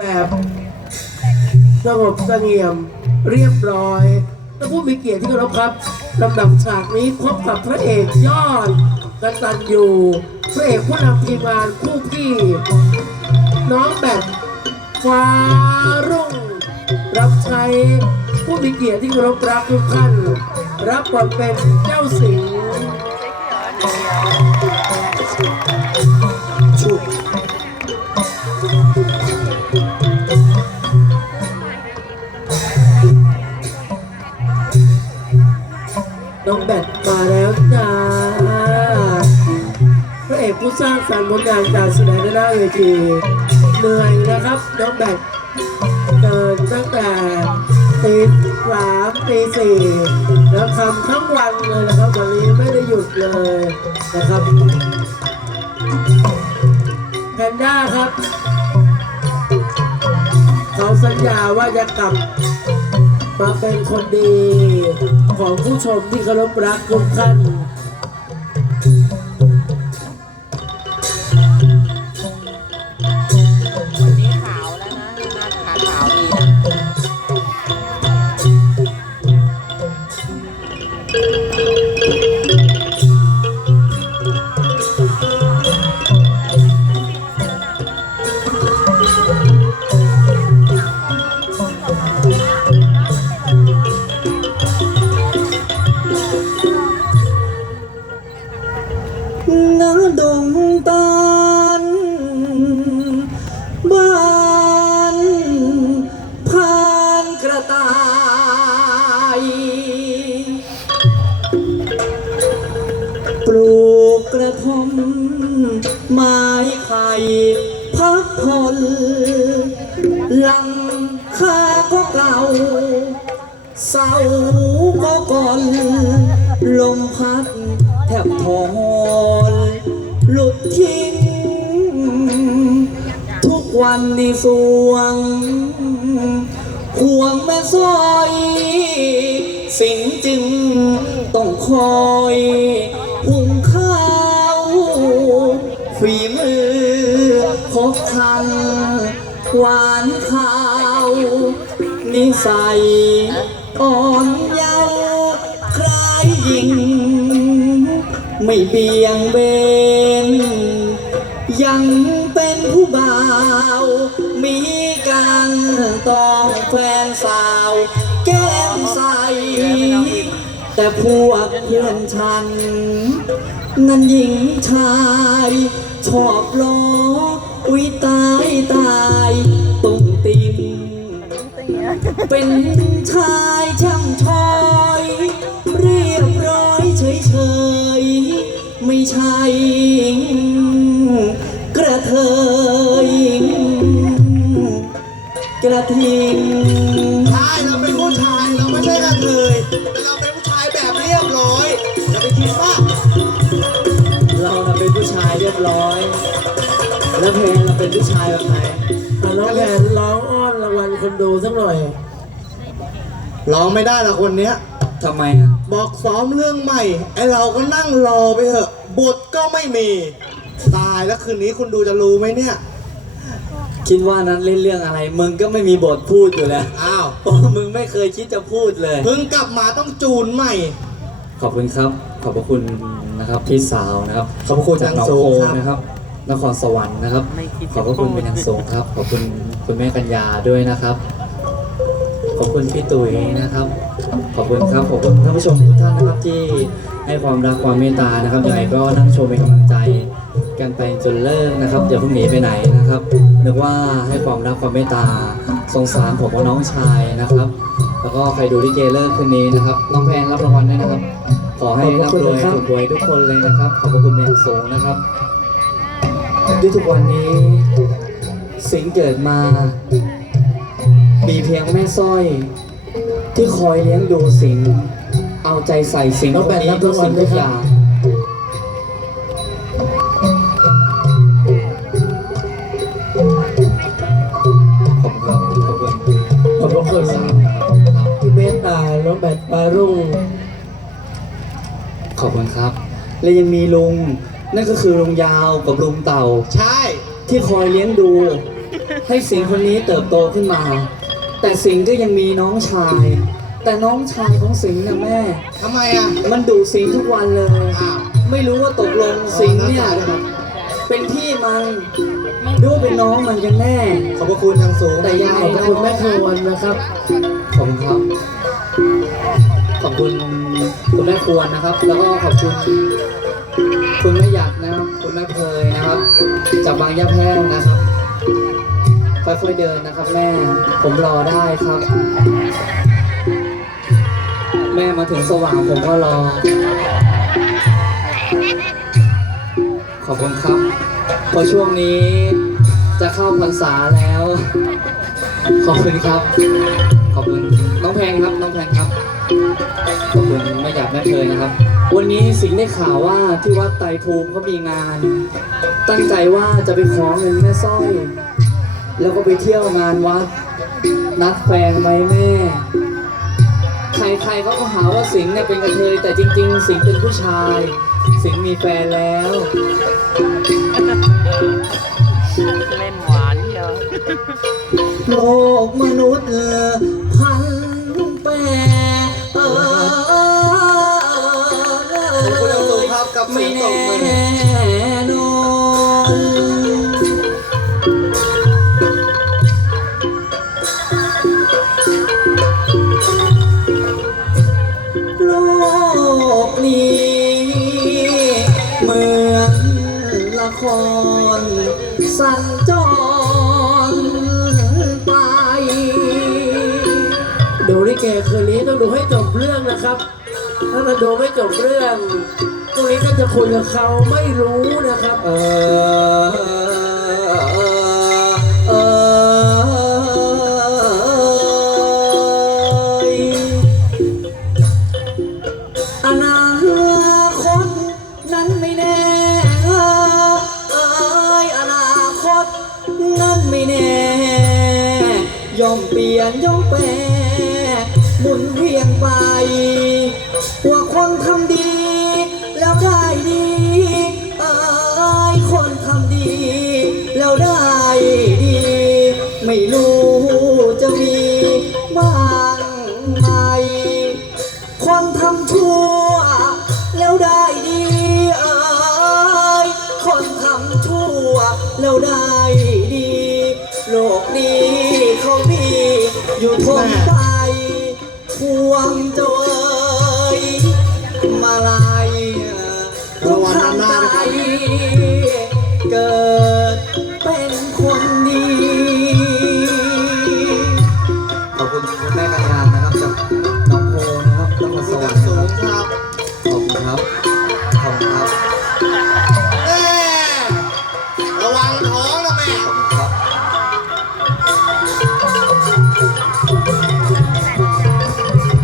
แบบสงบเสงี่ยมเรียบร้อยและผู้มีเกียรติที่เคารพครับลำดับฉากนี้พบกับพระเอกยอดกตันยูพระเอกผู้นำทีมงานคู่พี่น้องแบบฟ้ารุ่ง รับใช้ผู้มีเกียรติที่เคารพรักทุกท่าน รับบทเป็นเจ้าสิงห์ สร้างสรรค์ผลงานการแสดงในหน้าเวทีเหนื่อยนะครับน้องแบทเดินตั้งแต่ตีสามตีสี่แล้วทำทั้งวันเลยนะครับวันนี้ไม่ได้หยุดเลยนะครับแพนด้าครับเขาสัญญาว่าจะกลับมาเป็นคนดีของผู้ชมที่เคารพรักทุกท่าน ก็ก่อนลมพัดแทบถอนหลุดทิ้ง ทุกวันนี้สวง ห่วงแม่สร้อย สิ่งจึงต้องคอยหุงข้าวฝีมือพกทันหวานข้าวนิสัยอ่อนิง ไม่เบี่ยงเบน ยังเป็นผู้บ่าว มีการต้องแฟนสาว แก้มใส แต่พวกเพื่อนฉัน นั้นหญิงชายชอบล้อวิตายตายตุ้งติงเป็นชายช่างชอย เรียบร้อยเฉยๆ ไม่ใช่กระเทยกระทิงใช่เราเป็นผู้ชายเราไม่ใช่กระเทยเราเป็นผู้ชายแบบเรียบร้อยอย่าไปคิดว่าเราน่ะเป็นผู้ชายเรียบร้อย แล้วเพลงเราเป็นผู้ชายแบบไหนอะน้องแผนร้องอ้อนรางวัลคนดูสักหน่อย ร้องไม่ได้ละคนเนี้ย ทำไมอะบอกซ้อมเรื่องใหม่ ไอเราก็นั่งรอไปเถอะ บทก็ไม่มี ตายแล้วคืนนี้คุณดูจะรู้ไหมเนี่ย คิดว่านั้นเล่นเรื่องอะไร มึงก็ไม่มีบทพูดอยู่แล้วอ้าวเพราะมึงไม่เคยคิดจะพูดเลย เพิ่งกลับมาต้องจูนใหม่ ขอบคุณครับ ขอบพระคุณนะครับพี่สาวนะครับ ขอบพระคุณจากหนองอย่างสูโพงครับนะครับ นครสวรรค์นะครับ ขอบพระคุณเป็นอย่างสูงครับ ขอบคุณคุณแม่กัญญาด้วยนะครับ ขอบคุณพี่ตุ๋ยนะครับ ขอบคุณครับขอบคุณท่านผู้ชมทุกท่านนะครับที่ให้ความรักความเมตตานะครับยังไงก็นั่งชมเป็นกำลังใจกันไปจนเลิกนะครับอย่าเพิ่งหนีไปไหนนะครับนึกว่าให้ความรักความเมตตาสงสารผมกับน้องชายนะครับ แล้วก็ใครดูลิเกเลิกคืนนี้นะครับน้องแพนรับรางวัลด้วยนะครับ ขอให้ร่ำรวยถูกหวยทุกคนเลยนะครับ ขอบพระคุณเป็นอย่างสูงนะครับด้วยทุกวันนี้สิงเกิดมามีเพียงแม่สร้อย ที่คอยเลี้ยงดูสิงห์เอาใจใส่สิงห์น้องคแบนนนี้รับทุกรางวัสิ่ลงด้ทุวยกคอรับย่างขอบคุณครับขอบคุณขอบพระคุณสามที่เมตตาน้องแบทปารุ่ง ขอบคุณครับ และยังมีลุง นั่นก็คือลุงยาวกับลุงเต่า ใช่ ที่คอยเลี้ยงดู ให้สิงห์คนนี้เติบโตขึ้นมา แต่สิงห์ก็ยังมีน้องชาย แต่น้องชายของสิงห์นะแม่ ทำไมอะ มันดุสิงห์ทุกวันเลย อ้าว ไม่รู้ว่าตกลงสิงห์เนี่ยเป็นพี่มันหรือว่าเป็นน้องมันกันแน่ ขอบพระคุณทางสูงแต่ยังไงขอบคุณแม่ครวนนะครับ ขอบคุณครับ ขอบคุณคุณแม่ควรนะครับ แล้วก็ขอบคุณ คุณแม่หยัดนะครับ คุณแม่เพยนะครับ จากบางยะแพรกนะครับ ค่อยๆเดินนะครับ แม่ ผมรอได้ครับ แม่มาถึงสว่างผมก็รอ ขอบคุณครับเพอช่วงนี้จะเข้าพรรษาแล้ว ขอบคุณครับ ขอบคุณน้องแพงครับ น้องแพงครับ ขอบคุณไม่อยากแม่เคยนะครับ วันนี้สิงห์ได้ข่าวว่าที่วัดไตรภูมิเขามีงาน ตั้งใจว่าจะไปขอเงินแม่สร้อย แล้วก็ไปเที่ยวงานวัด นัดแฟนไว้แม่ ใครๆเขาก็หาว่าสิงห์เนี่ยเป็นกระเทยแต่จริง ๆ สิงห์เป็นผู้ชาย สิงห์มีแฟนแล้ว เล่นหวานเชียวโลกมนุษย์พันแปรเออ ขอบคุณทางสูงครับกับเสีไม่ยงตแน่บ ครสัญจรไป ดูลิเกคืนนี้ต้องดูให้จบเรื่องนะครับ ถ้าเราดูไม่จบเรื่องตรงนี้ก็จะคุยกับเขาไม่รู้นะครับ เออเอ นย่องแปรหมุนเวียนไปว่าคนทำดี แล้วได้ดีเอ้ยคนทำดี แล้วได้ดี ไม่รู้จะมีบ้างไหม อยู่